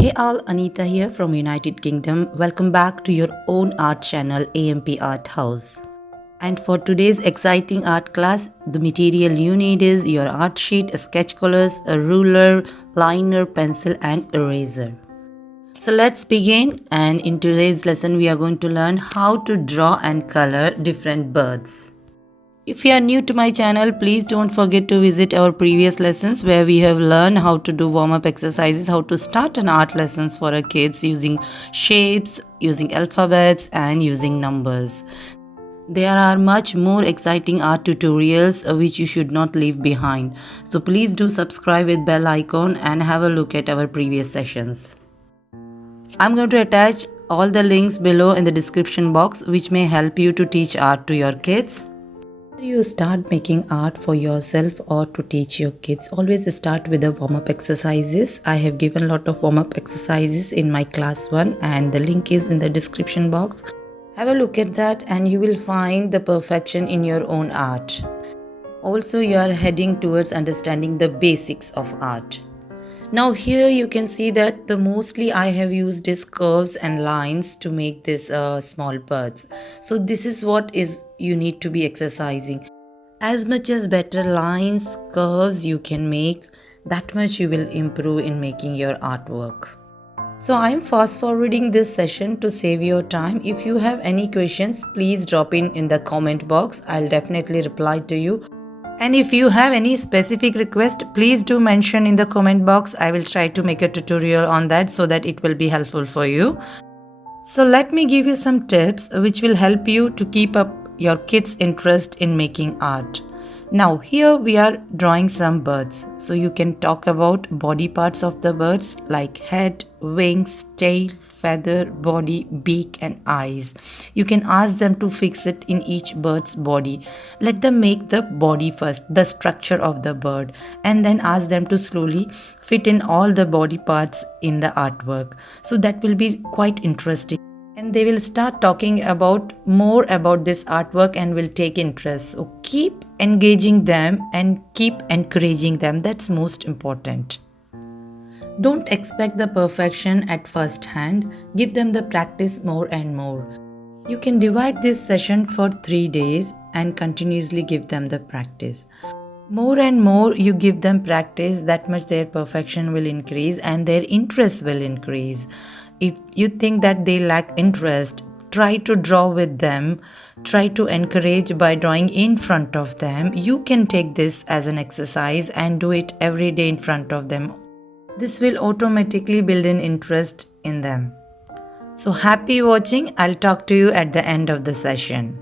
Hey all, Anita here from United Kingdom. Welcome back to your own art channel AMP Art House. And for today's exciting art class, the material you need is your art sheet, sketch colors, a ruler, liner, pencil and eraser. So let's begin, and in today's lesson we are going to learn how to draw and color different birds. If you are new to my channel, please don't forget to visit our previous lessons where we have learned how to do warm-up exercises, how to start an art lessons for our kids using shapes, using alphabets and using numbers. There are much more exciting art tutorials which you should not leave behind. So please do subscribe with bell icon and have a look at our previous sessions. I'm going to attach all the links below in the description box which may help you to teach art to your kids. You start making art for yourself or to teach your kids, always start with the warm-up exercises. I have given a lot of warm-up exercises in my class 1 and the link is in the description box. Have a look at that and you will find the perfection in your own art. Also, you are heading towards understanding the basics of art. Now here you can see that the mostly I have used is curves and lines to make this small birds. So this is what is you need to be exercising. As much as better lines, curves you can make, that much you will improve in making your artwork. So I am fast forwarding this session to save your time. If you have any questions, please drop in the comment box. I'll definitely reply to you. And if you have any specific request, please do mention in the comment box. I will try to make a tutorial on that so that it will be helpful for you. So let me give you some tips which will help you to keep up your kids' interest in making art. Now here we are drawing some birds. So you can talk about body parts of the birds like head, wings, tail, feather, body, beak and eyes. You can ask them to fix it in each bird's body. Let them make the body first, the structure of the bird, and then ask them to slowly fit in all the body parts in the artwork. So that will be quite interesting. And they will start talking about more about this artwork and will take interest. So keep engaging them and keep encouraging them. That's most important. Don't expect the perfection at first hand. Give them the practice more and more. You can divide this session for 3 days and continuously give them the practice. More and more you give them practice, that much their perfection will increase and their interest will increase. If you think that they lack interest, try to draw with them, try to encourage by drawing in front of them. You can take this as an exercise and do it every day in front of them. This will automatically build an interest in them. So happy watching. I'll talk to you at the end of the session.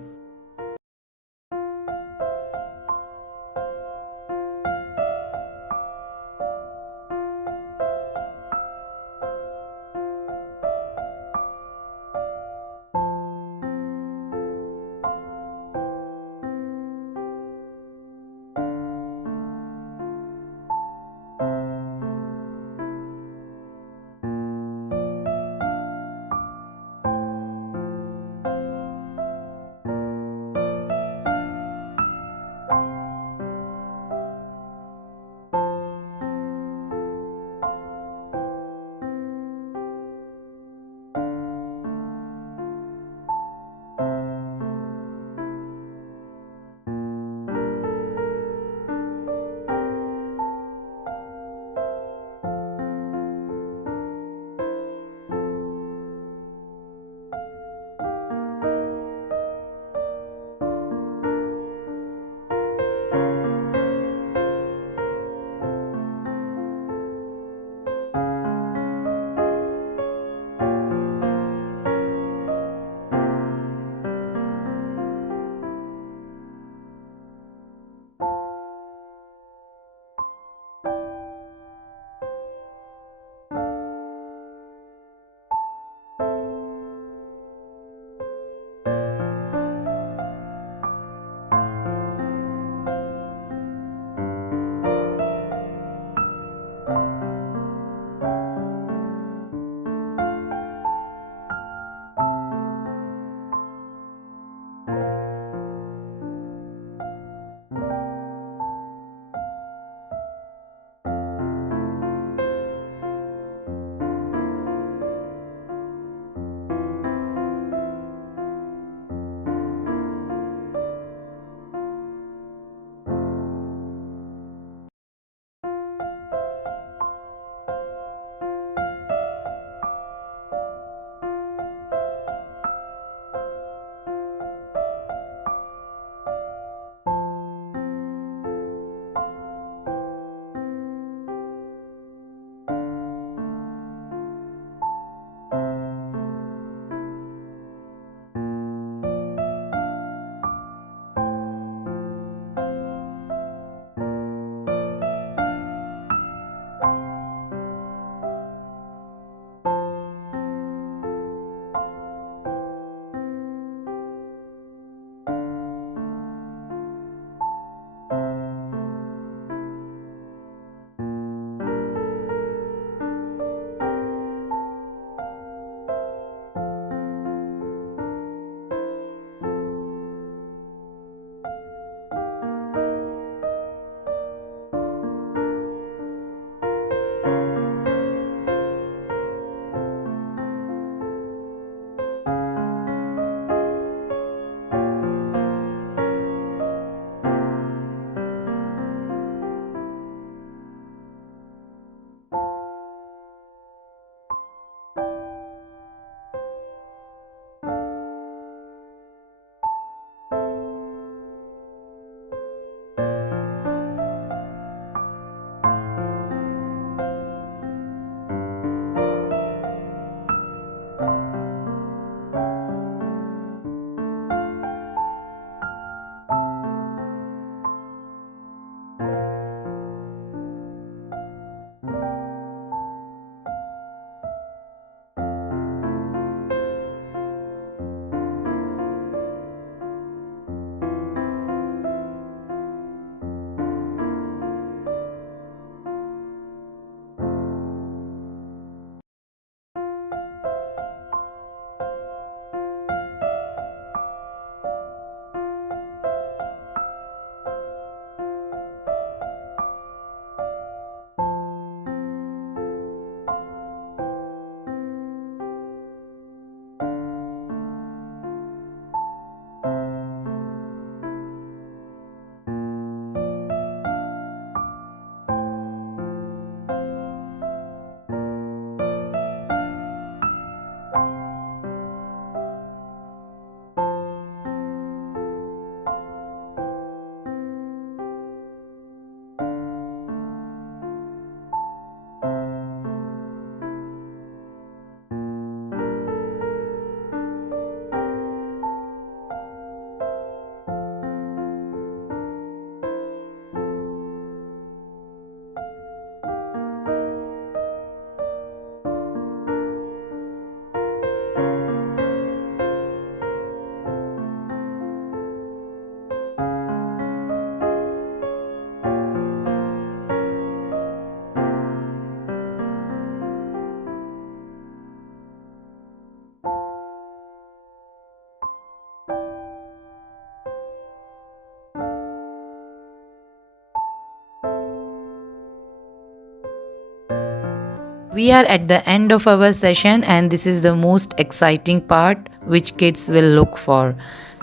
We are at the end of our session, and this is the most exciting part which kids will look for.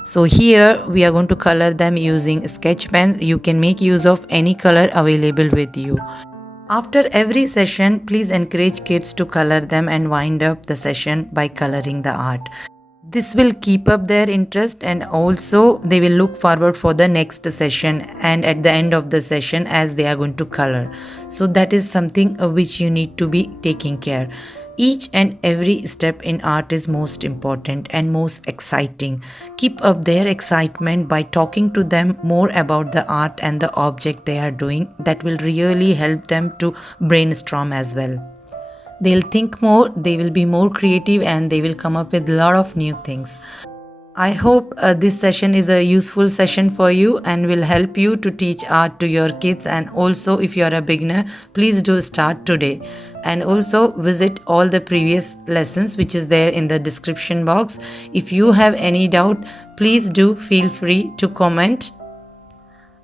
So here we are going to color them using sketch pens. You can make use of any color available with you. After every session, please encourage kids to color them and wind up the session by coloring the art. This will keep up their interest, and also they will look forward for the next session and at the end of the session as they are going to color. So that is something which you need to be taking care. Each and every step in art is most important and most exciting. Keep up their excitement by talking to them more about the art and the object they are doing. That will really help them to brainstorm as well. They'll think more, they will be more creative, and they will come up with a lot of new things. I hope this session is a useful session for you and will help you to teach art to your kids. And also, if you are a beginner, please do start today. And also visit all the previous lessons which is there in the description box. If you have any doubt, please do feel free to comment.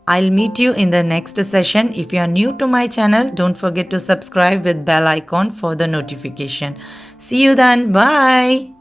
I'll meet you in the next session. If you are new to my channel, don't forget to subscribe with bell icon for the notification. See you then. Bye.